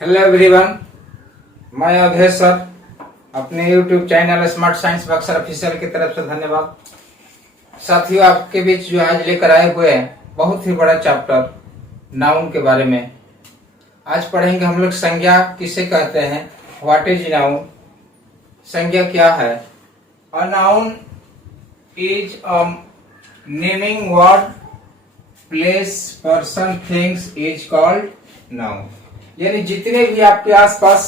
Hello everyone, मैं अभय sir अपने YouTube channel smart science Buxar official की तरफ से धन्यवाद। साथियों, आपके बीच जो आज लेकर आए हुए हैं बहुत ही बड़ा चैप्टर नाउन के बारे में। आज पढ़ेंगे हम लोग संज्ञा किसे कहते हैं, व्हाट इज नाउन। संज्ञा क्या है? A noun is a naming word, place, person, things is called noun. यानी जितने भी आपके आसपास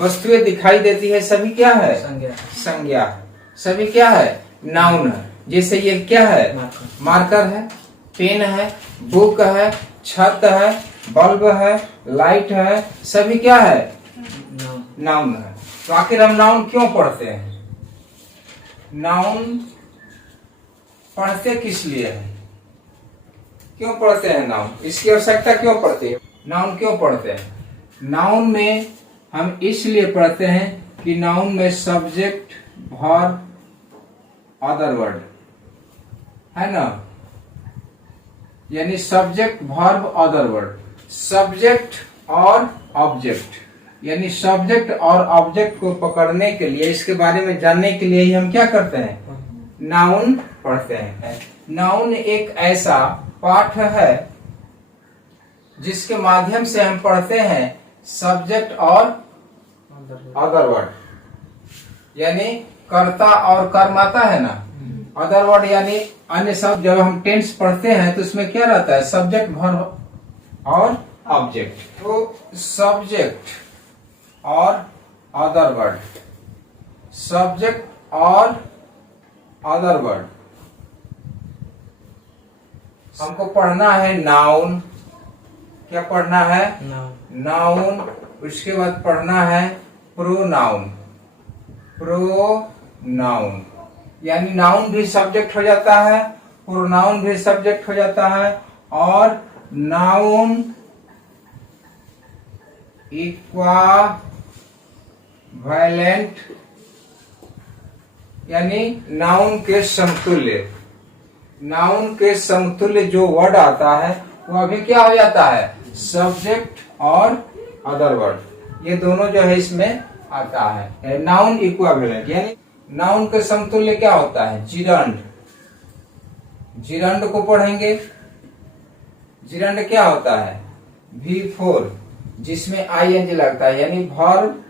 वस्तुएं दिखाई देती है सभी क्या है? संज्ञा। सभी क्या है? नाउन है। जैसे ये क्या है? मार्कर है, पेन है, बुक है, छत है, बल्ब है, लाइट है, सभी क्या है? नाउन है। तो आखिर हम नाउन क्यों पढ़ते हैं? नाउन पढ़ते किस लिए है? क्यों पढ़ते हैं नाउन? इसकी आवश्यकता क्यों पड़ती है? नाउन क्यों पढ़ते हैं? नाउन में हम इसलिए पढ़ते हैं कि नाउन में सब्जेक्ट, वर्ब, अदर वर्ड है ना। यानी subject, verb, other word. Subject और ऑब्जेक्ट, यानी सब्जेक्ट और ऑब्जेक्ट को पकड़ने के लिए, इसके बारे में जानने के लिए ही हम क्या करते हैं? नाउन पढ़ते हैं। नाउन एक ऐसा पाठ है जिसके माध्यम से हम पढ़ते हैं सब्जेक्ट और अदर वर्ड। यानी कर्ता और कर्माता है ना। अदर वर्ड यानी अन्य शब्द। जब हम टेंस पढ़ते हैं तो उसमें क्या रहता है? सब्जेक्ट, वर्ब और ऑब्जेक्ट। तो सब्जेक्ट और अदर वर्ड, सब्जेक्ट और अदर वर्ड हमको पढ़ना है नाउन। क्या पढ़ना है? नाउन। उसके बाद पढ़ना है प्रोनाउन। प्रोनाउन यानी नाउन भी सब्जेक्ट हो जाता है, प्रोनाउन भी सब्जेक्ट हो जाता है, और नाउन इक्विवेलेंट यानी नाउन के समतुल्य। नाउन के समतुल्य जो वर्ड आता है वो अभी क्या हो जाता है? सब्जेक्ट और अदर वर्ड। ये दोनों जो है इसमें आता है। नाउन इक्विवेलेंट यानी नाउन के समतुल्य क्या होता है? जिरंड। जिरंड को पढ़ेंगे। जिरंड क्या होता है? V4 जिसमें ing लगता है, यानी वर्ब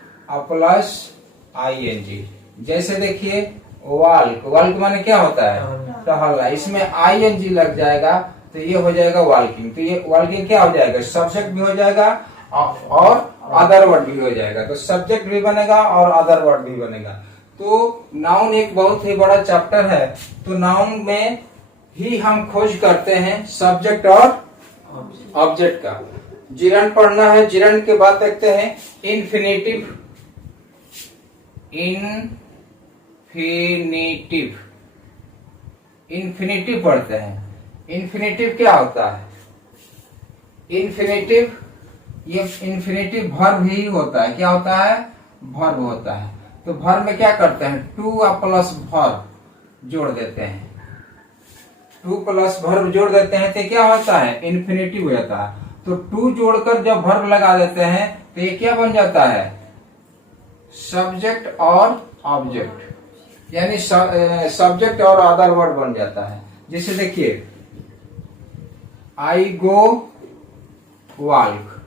प्लस ing। जैसे देखिए वाल्क। वाल्क माने क्या होता है? टहलना। इसमें ing लग जाएगा तो ये हो जाएगा वॉल्किंग। तो ये वॉल्किंग क्या हो जाएगा? सब्जेक्ट भी हो जाएगा और अदर वर्ड भी हो जाएगा। तो सब्जेक्ट भी बनेगा और अदर वर्ड भी बनेगा। तो नाउन एक बहुत ही बड़ा चैप्टर है। तो नाउन में ही हम खोज करते हैं सब्जेक्ट और ऑब्जेक्ट का। जिरंड पढ़ना है। जिरंड के बाद देखते हैं इन्फिनेटिव। इन्फिनेटिव इन्फिनेटिव पढ़ते हैं। इन्फिनेटिव क्या होता है? इन्फिनेटिव, ये इन्फिनेटिव वर्ब ही होता है। क्या होता है? वर्ब होता है। तो वर्ब में क्या करते हैं? टू प्लस वर्ब जोड़ देते हैं। टू प्लस वर्ब जोड़ देते हैं तो क्या होता है? इन्फिनेटिव हो जाता है। तो टू जोड़कर जब वर्ब लगा देते हैं तो ये क्या बन जाता है? सब्जेक्ट और ऑब्जेक्ट, यानी सब्जेक्ट और अदर वर्ड बन जाता है। जैसे देखिए आई गो वॉल्क।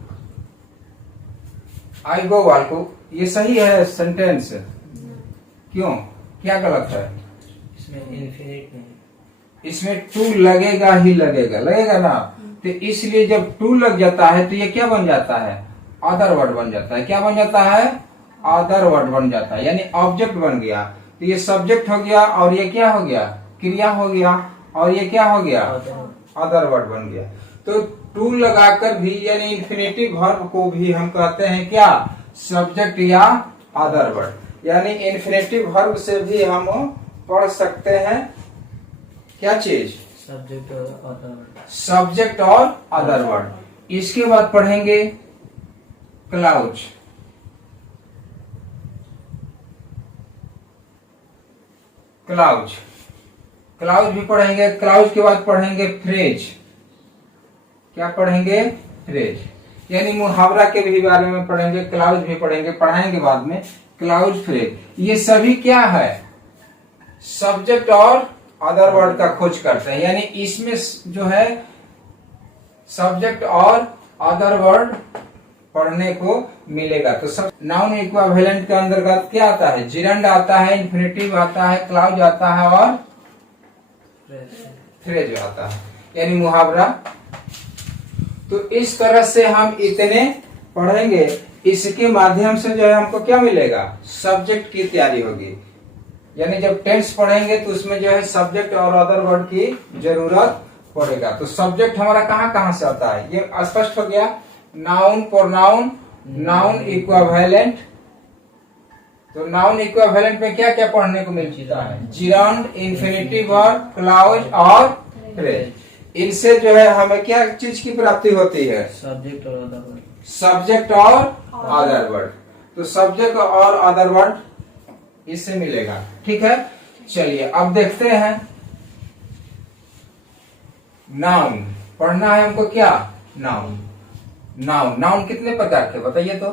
आई गो वॉल्क ये सही है सेंटेंस? क्यों? क्या गलत है? इसमें इन्फिनिट नहीं, इसमें टू लगेगा ही लगेगा, लगेगा ना। तो इसलिए जब टू लग जाता है तो ये क्या बन जाता है? अदर वर्ड बन जाता है। क्या बन जाता है? अदर वर्ड बन जाता है, यानी ऑब्जेक्ट बन गया। तो ये सब्जेक्ट हो गया और ये क्या हो गया? क्रिया हो गया। और ये क्या हो गया? अदर वर्ड बन गया। तो टू लगाकर भी, यानी इन्फिनेटिव वर्ब को भी हम कहते हैं क्या? सब्जेक्ट या अदर वर्ड। यानी इन्फिनेटिव वर्ब से भी हम पढ़ सकते हैं क्या चीज? सब्जेक्ट और अदर वर्ड। सब्जेक्ट और अदर वर्ड। इसके बाद पढ़ेंगे क्लाउज। क्लाउज क्लाउज भी पढ़ेंगे। क्लाउज के बाद पढ़ेंगे फ्रेज। क्या पढ़ेंगे? फ्रेज। यानी मुहावरा के भी बारे में पढ़ेंगे, क्लाउज भी पढ़ेंगे, पढ़ाएंगे बाद में। क्लाउज फ्रेज ये सभी क्या है, सब्जेक्ट और अदर वर्ड का खोज करते हैं। यानी इसमें जो है सब्जेक्ट और अदर वर्ड पढ़ने को मिलेगा। तो सब नाउन इक्विवेलेंट के अंतर्गत क्या आता है, जिरंड आता है, इन्फिनेटिव आता है, क्लाउज आता है और फ्रेज आता है, यानी मुहावरा। तो इस तरह से हम इतने पढ़ेंगे, इसके माध्यम से जो है हमको क्या मिलेगा, सब्जेक्ट की तैयारी होगी। यानी जब टेंस पढ़ेंगे तो उसमें जो है सब्जेक्ट और अदर वर्ड की जरूरत पड़ेगा। तो सब्जेक्ट हमारा कहाँ कहाँ से आता है, ये स्पष्ट हो गया। Noun, pronoun, noun equivalent. तो नाउन इक्विवेलेंट में क्या क्या पढ़ने को मिलता है, जिरंड, इन्फिनेटिव वर्ब, क्लाउज और फ्रेज। इनसे जो है हमें क्या चीज की प्राप्ति होती है, सब्जेक्ट और अदर वर्ड। सब्जेक्ट और अदर वर्ड। तो सब्जेक्ट और अदर वर्ड इससे मिलेगा, ठीक है। चलिए अब देखते हैं नाउन पढ़ना है हमको। क्या नाउन, नाउन नाउन कितने प्रकार के बताइए तो,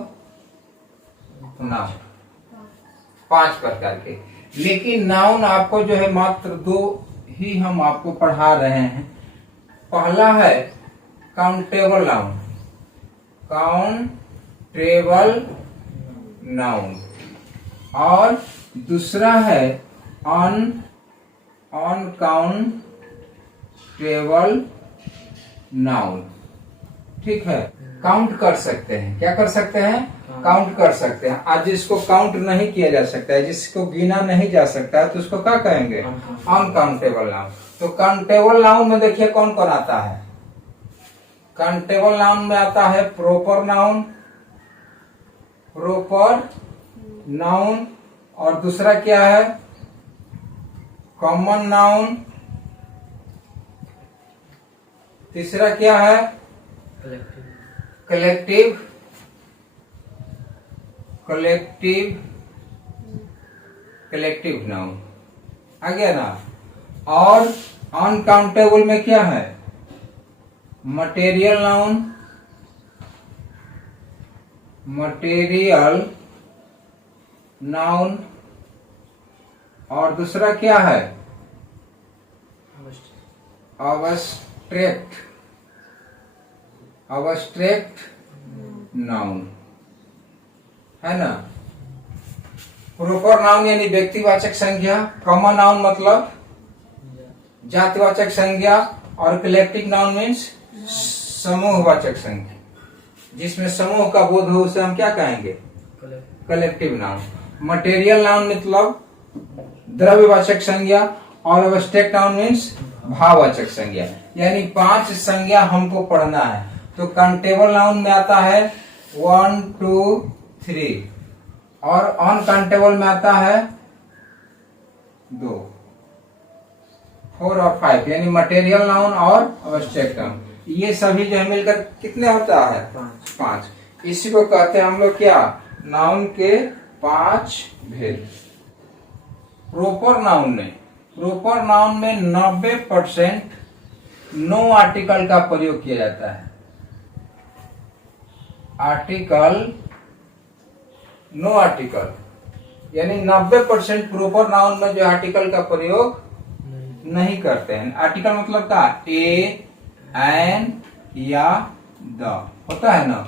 नाउन 5 प्रकार के। लेकिन नाउन आपको जो है मात्र 2 ही हम आपको पढ़ा रहे हैं। पहला है काउंटेबल नाउन, काउंटेबल नाउन, और दूसरा है अनकाउंटेबल नाउन, ठीक है। काउंट कर सकते हैं, क्या कर सकते हैं, काउंट कर सकते हैं। आज जिसको काउंट नहीं किया जा सकता है, जिसको गिना नहीं जा सकता है, तो उसको क्या कहेंगे, अनकाउंटेबल नाउन। तो काउंटेबल नाउन में देखिए कौन कौन आता है। काउंटेबल नाउन में आता है प्रॉपर नाउन, प्रॉपर नाउन, और दूसरा क्या है कॉमन नाउन, तीसरा क्या है कलेक्टिव, कलेक्टिव नाउन, आ गया ना। और अनकाउंटेबल में क्या है, मटेरियल नाउन, मटेरियल नाउन, और दूसरा क्या है अब्स्ट्रैक्ट, अब्स्ट्रैक्ट नाउन, है ना। प्रॉपर नाउन यानी व्यक्तिवाचक संज्ञा, कॉमन नाउन मतलब जातिवाचक संज्ञा, और कलेक्टिव नाउन मीन्स समूहवाचक संज्ञा, जिसमें समूह का बोध हो उसे हम क्या कहेंगे, कलेक्टिव नाउन। मटेरियल नाउन मतलब द्रव्यवाचक संज्ञा, और अब्स्ट्रैक्ट नाउन मीन्स भाववाचक संज्ञा। यानी 5 संज्ञा हमको पढ़ना है। तो काउंटेबल नाउन में आता है 1, 2, 3, और अनकाउंटेबल में आता है 2, 4 और 5, यानी मटेरियल नाउन और अब्स्ट्रैक्ट नाउन। ये सभी जो है मिलकर कितने होता है, 5। इसी को कहते हैं हम लोग क्या, नाउन के 5 भेद। प्रॉपर नाउन में, प्रॉपर नाउन में 90% नो आर्टिकल का प्रयोग किया जाता है। आर्टिकल, नो आर्टिकल, यानी 90% प्रॉपर नाउन में जो आर्टिकल का प्रयोग नहीं करते हैं। आर्टिकल मतलब क्या, ए, एन या द होता है ना।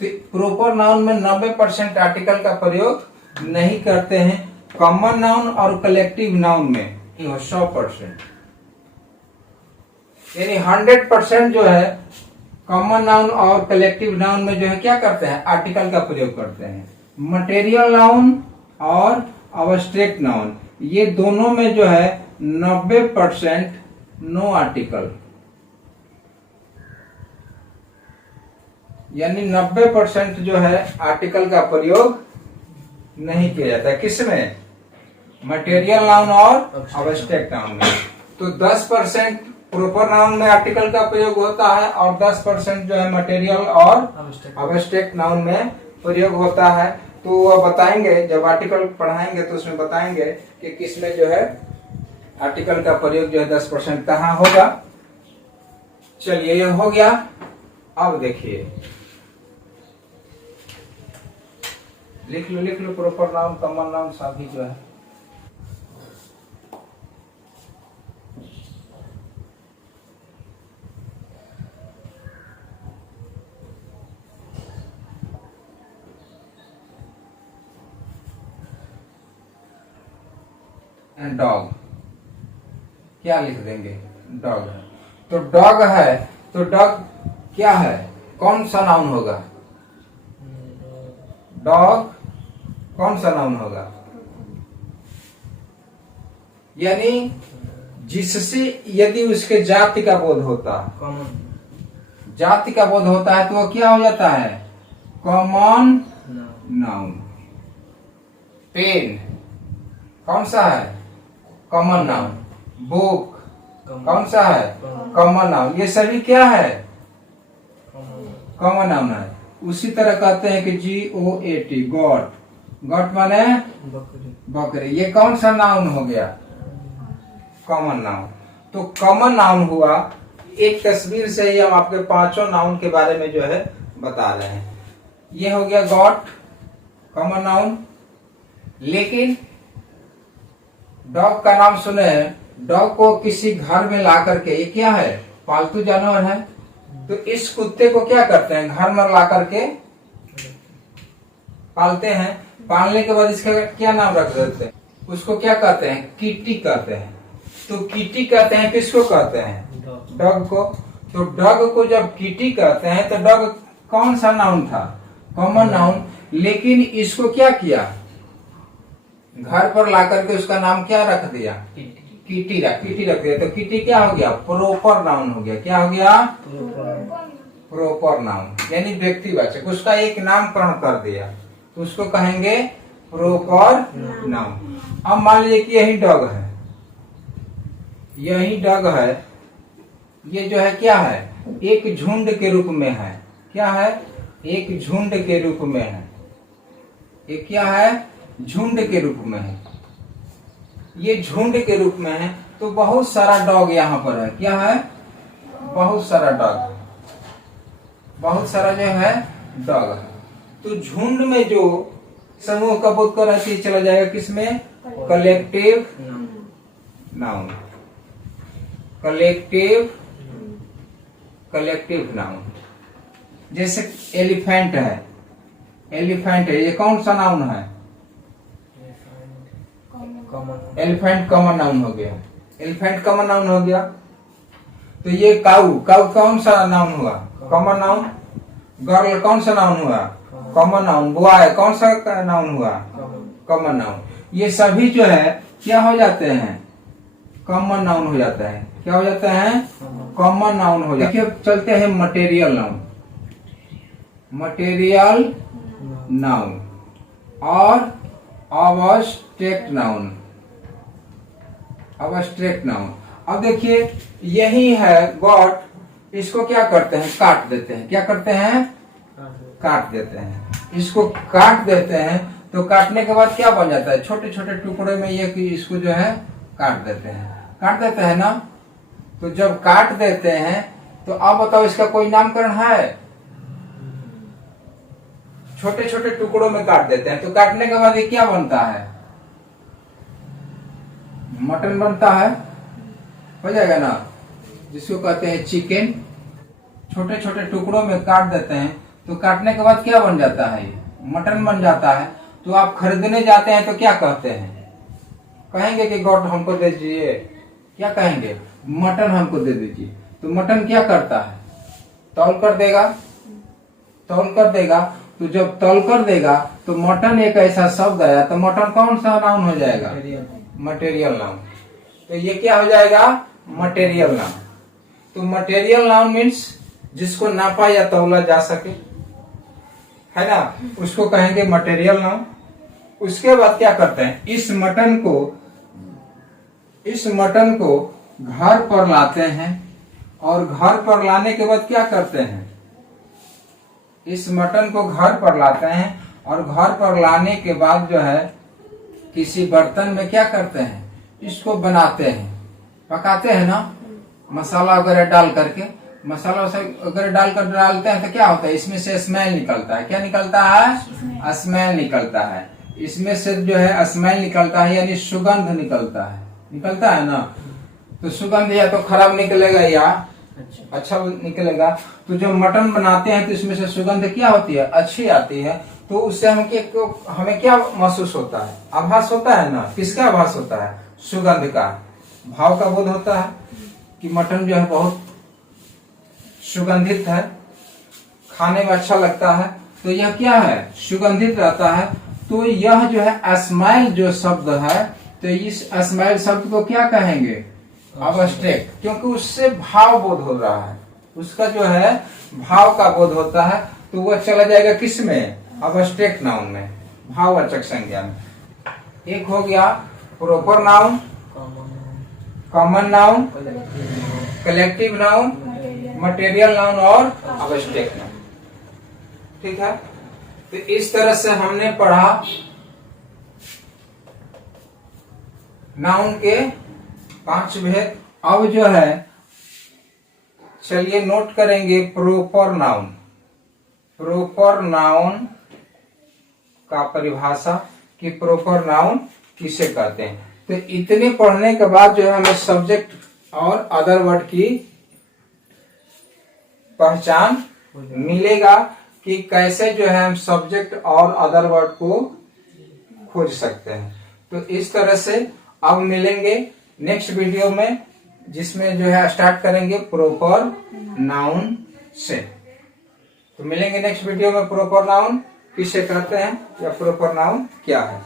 तो प्रॉपर नाउन में 90% आर्टिकल का प्रयोग नहीं करते हैं। कॉमन नाउन और कलेक्टिव नाउन में 100%, यानी 100% जो है कॉमन नाउन और कलेक्टिव नाउन में जो है क्या करते हैं, आर्टिकल का प्रयोग करते हैं। मटेरियल नाउन और अब्स्ट्रैक्ट नाउन, ये दोनों में जो है 90% नो आर्टिकल, यानी 90% जो है आर्टिकल का प्रयोग नहीं किया जाता है। किसमें, मटेरियल नाउन और अब्स्ट्रैक्ट नाउन में। तो 10% प्रॉपर नाउन में आर्टिकल का प्रयोग होता है, और 10% जो है मटेरियल और अब्स्ट्रैक्ट नाउन में प्रयोग होता है। तो वह बताएंगे, जब आर्टिकल पढ़ाएंगे तो उसमें बताएंगे कि किसमें जो है आर्टिकल का प्रयोग जो है 10% कहाँ होगा। चलिए ये हो गया। अब देखिए लिख लो प्रॉपर नाउन कॉमन नाउन सभी जो है। डॉग क्या लिख देंगे? डॉग है तो डॉग है तो डॉग क्या है? कौन सा नाउन होगा? डॉग कौन सा नाउन होगा? यानी जिससे यदि उसके जाति का बोध होता है, कॉमन जाति का बोध होता है तो वो क्या हो जाता है? Common noun. पेन कौन सा है? Common noun. बुक कौन सा है? Common noun. ये सभी क्या है? कॉमन नाउन है। उसी तरह कहते हैं कि GOAT गॉट, गॉट माने बकरी बकरी, ये कौन सा नाउन हो गया? Common noun. तो कॉमन नाउन हुआ। एक तस्वीर से ही हम आपके पांचों नाउन के बारे में जो है बता रहे हैं। ये हो गया गॉट कॉमन नाउन। लेकिन डॉग का नाम सुने हैं, डॉग को किसी घर में ला करके, ये क्या है? पालतू जानवर है। तो इस कुत्ते को क्या करते हैं? घर में ला करके पालते हैं। पालने के बाद इसका क्या नाम रख देते हैं? उसको क्या कहते हैं? किटी कहते हैं। तो किटी कहते हैं किसको कहते हैं? डॉग को। तो डॉग को जब किटी कहते हैं तो डॉग कौन सा नाउन था? Common noun. लेकिन इसको क्या किया? घर पर ला करके उसका नाम क्या रख दिया? किटी रख दिया। तो किटी क्या हो गया? प्रॉपर नाउन हो गया। क्या हो गया? प्रॉपर नाउन, यानी व्यक्तिवाचक। उसका एक नामकरण कर दिया तो उसको कहेंगे प्रॉपर नाउन। अब मान लीजिए कि यही डॉग है, यही डॉग है। ये जो है क्या है? एक झुंड के रूप में है। क्या है? एक झुंड के रूप में है। ये क्या है? झुंड के रूप में है। ये झुंड के रूप में है तो बहुत सारा डॉग यहाँ पर है। क्या है? बहुत सारा डॉग, बहुत सारा जो है डॉग है। तो झुंड में जो समूह का बोध कर रहा है चला जाएगा किसमें? Collective noun. Collective noun. जैसे एलिफेंट है, एलिफेंट है, ये कौन सा नाउन है? एलिफेंट कॉमन नाउन हो गया। एलिफेंट कॉमन नाउन हो गया। तो ये काऊ, काऊ कौन सा नाउन हुआ? Common noun. गर्ल कौन सा नाउन हुआ? Common noun. बॉय कौन सा नाउन हुआ? Common noun. ये सभी जो है क्या हो जाते हैं? कॉमन नाउन हो जाता है। क्या हो जाता है? कॉमन नाउन हो जाता है। देखिए चलते हैं मटेरियल नाउन। मटेरियल नाउन और अब्स्ट्रैक्ट नाउन। Abstract noun. अब देखिए यही है गॉड, इसको क्या करते हैं? काट देते हैं। क्या करते हैं? काट देते हैं। इसको काट देते हैं तो काटने के बाद क्या बन जाता है? छोटे छोटे टुकड़े में ये कि इसको जो है काट देते हैं। काट देते हैं ना। तो जब काट देते हैं तो अब बताओ इसका कोई नामकरण है? छोटे छोटे टुकड़ों में काट देते हैं तो काटने के बाद ये क्या बनता है? मटन बनता है। हो जाएगा ना, जिसको कहते हैं चिकन। छोटे छोटे टुकड़ों में काट देते हैं तो काटने के बाद क्या बन जाता है? मटन बन जाता है। तो आप खरीदने जाते हैं तो क्या कहते हैं? कहेंगे कि गॉड हमको दे दीजिए। क्या कहेंगे? मटन हमको दे दीजिए। तो मटन क्या करता है? तौल कर देगा। तौल कर देगा। तो जब तौल कर देगा तो मटन एक ऐसा शब्द आया तो मटन कौन सा नाउन हो जाएगा? Material noun. तो ये क्या हो जाएगा? Material noun. तो मटेरियल नाउन मीन्स जिसको नापा या तौला जा सके, है ना, उसको कहेंगे मटेरियल नाउन। उसके बाद क्या करते हैं? इस मटन को घर पर लाते हैं और घर पर लाने के बाद क्या करते हैं? इस मटन को घर पर लाते हैं और घर पर लाने के बाद जो है किसी बर्तन में क्या करते हैं? इसको बनाते हैं, पकाते हैं ना, मसाला वगैरह डाल करके मसाला अगर डालते हैं तो क्या होता है, इसमें से स्मेल निकलता है। क्या निकलता है? स्मेल निकलता है। इसमें से जो है स्मेल निकलता है, यानी सुगंध निकलता है ना। तो सुगंध या तो खराब निकलेगा या अच्छा निकलेगा। तो जब मटन बनाते हैं तो इसमें से सुगंध क्या होती है? अच्छी आती है। तो उससे हमें क्या महसूस होता है? आभास होता है ना। किसका आभास होता है? सुगंध का, भाव का बोध होता है कि मटन जो है बहुत सुगंधित है, खाने में अच्छा लगता है। तो यह क्या है? सुगंधित रहता है। तो यह जो है स्मेल जो शब्द है, तो इस स्मेल शब्द को क्या कहेंगे? अब्स्ट्रैक्ट, क्योंकि उससे भाव बोध हो रहा है, उसका जो है भाव का बोध होता है। तो वह चला जाएगा किस में? अब्स्ट्रैक्ट नाउन में, भाववाचक संज्ञा में। एक हो गया proper noun, common noun, collective noun, material noun और अब्स्ट्रैक्ट नाउन। ठीक है। तो इस तरह से हमने पढ़ा नाउन के 5 भेद। अब जो है चलिए नोट करेंगे प्रॉपर नाउन। प्रॉपर नाउन का परिभाषा कि प्रॉपर नाउन किसे कहते हैं। तो इतने पढ़ने के बाद जो है हमें सब्जेक्ट और अदर वर्ड की पहचान मिलेगा कि कैसे जो है हम सब्जेक्ट और अदर वर्ड को खोज सकते हैं। तो इस तरह से अब मिलेंगे नेक्स्ट वीडियो में, जिसमें जो है स्टार्ट करेंगे प्रॉपर नाउन से। तो मिलेंगे नेक्स्ट वीडियो में प्रॉपर नाउन किसे कहते हैं या प्रॉपर नाउन क्या है।